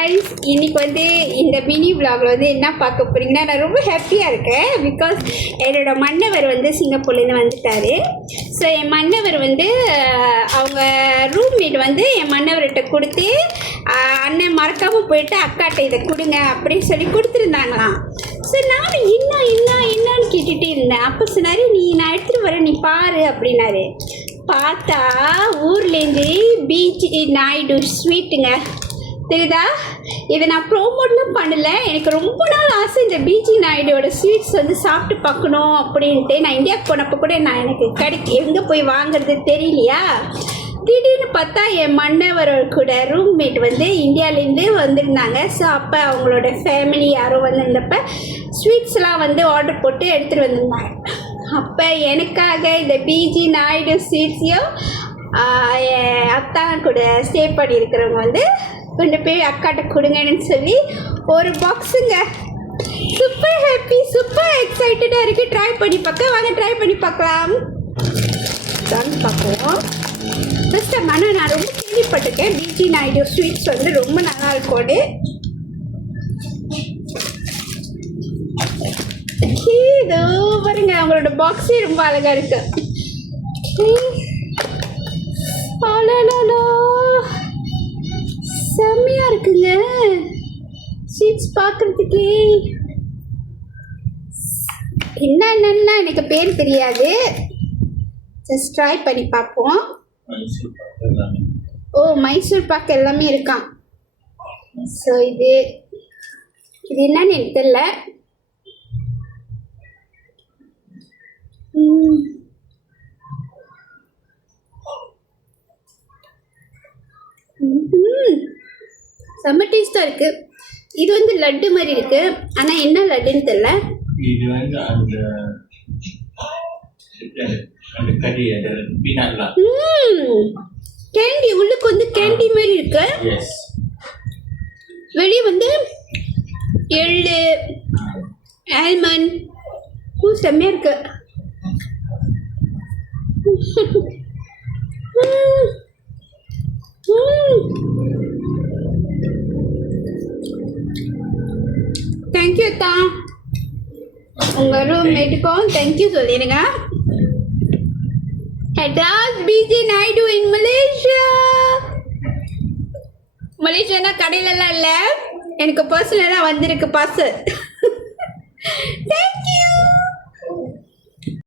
guys, இன்னைக்கு வந்து இந்த மினி vlogல வந்து என்ன பார்க்க போறீங்கன்னா நான் ரொம்ப ஹாப்பியாக இருக்கேன் பிகாஸ் என்னோட மன்னவர் வந்து சிங்கப்பூர்லேருந்து வந்துட்டாரு. ஸோ என் மன்னவர் வந்து அவங்க ரூம்மேட் வந்து என் மன்னவர்கிட்ட கொடுத்து அண்ணன் மறக்காமல் போயிட்டு அக்காட்ட இதை கொடுங்க அப்படின்னு சொல்லி கொடுத்துருந்தாங்களாம். ஸோ நானும் என்னன்னு கேட்டுகிட்டே இருந்தேன். அப்போ சொன்னார், நான் எடுத்துகிட்டு வரேன் நீ பாரு அப்படின்னாரு. பார்த்தா ஊர்லேருந்து பீச் நாயுடு ஸ்வீட்டுங்க தெரியுதா. இதை நான் ப்ரோமோட்லாம் பண்ணலை. எனக்கு ரொம்ப நாள் ஆசை இந்த பிஜி நாயுடோட ஸ்வீட்ஸ் வந்து சாப்பிட்டு பார்க்கணும் அப்படின்ட்டு. நான் இந்தியாவுக்கு போனப்போ கூட நான் எனக்கு எங்கே போய் வாங்குறது தெரியலையா. திடீர்னு பார்த்தா என் மன்னவர் கூட ரூம்மேட் வந்து இந்தியாவிலேருந்து வந்திருந்தாங்க. ஸோ அப்போ அவங்களோட ஃபேமிலி யாரும் வந்திருந்தப்ப ஸ்வீட்ஸ்லாம் வந்து ஆர்டர் போட்டு எடுத்துகிட்டு வந்திருந்தாங்க. அப்போ எனக்காக இந்த பிஜி நாயுடு ஸ்வீட்ஸையும் என் அத்தான் கூட ஸ்டே பண்ணியிருக்கிறவங்க வந்து கொண்டு போய் அக்காட்ட கொடுங்கன்னு சொல்லி ஒரு பாக்ஸுங்க. சூப்பர் ஹாப்பி, சூப்பர் எக்ஸைட்டடாக இருக்குது. ட்ரை பண்ணி பார்க்க வாங்க, ட்ரை பண்ணி பார்க்கலாம். தான் பார்ப்போம். ஃபஸ்ட் டைம் ஆனால் நான் ரொம்ப கேள்விப்பட்டிருக்கேன் பிஜி நாயுடு ஸ்வீட்ஸ் வந்து ரொம்ப நல்லா இருக்கும். இதோ பாருங்க, அவங்களோட பாக்ஸே ரொம்ப அழகா இருக்கு. செம்மையா இருக்குங்க ஸ்வீட்ஸ் பார்க்கறதுக்கே. என்னன்னா எனக்கு பேர் தெரியாது, ஜஸ்ட் ட்ரை பண்ணி பார்ப்போம். ஓ, மைசூர் பாக்கு எல்லாமே இருக்கான். ஸோ இது என்னன்னு எனக்கு தெரியல. செம்ம டேஸ்டாக இருக்குது. இது வந்து லட்டு மாதிரி இருக்குது, ஆனால் என்ன லட்டுன்னு தெரியல. இது வந்து அந்த கறி கேண்டி உள்ளுக்கு வந்து கேண்டி மாதிரி இருக்கு. வெளியே வந்து எள்ளு ஆல்மண்ட் செம்மையாக இருக்கு. தேங்க்யூ தான். உங்கள் ரூம்மேட்டுக்கும் தேங்க்யூ சொல்லிடுங்க. ஹெடாஸ் பிஜி நாயுடு இன் மலேசியா. மலேசியானா கடையிலலாம் இல்லை, எனக்கு பர்சனலாக வந்திருக்கு பார்சல். தேங்க்யூ.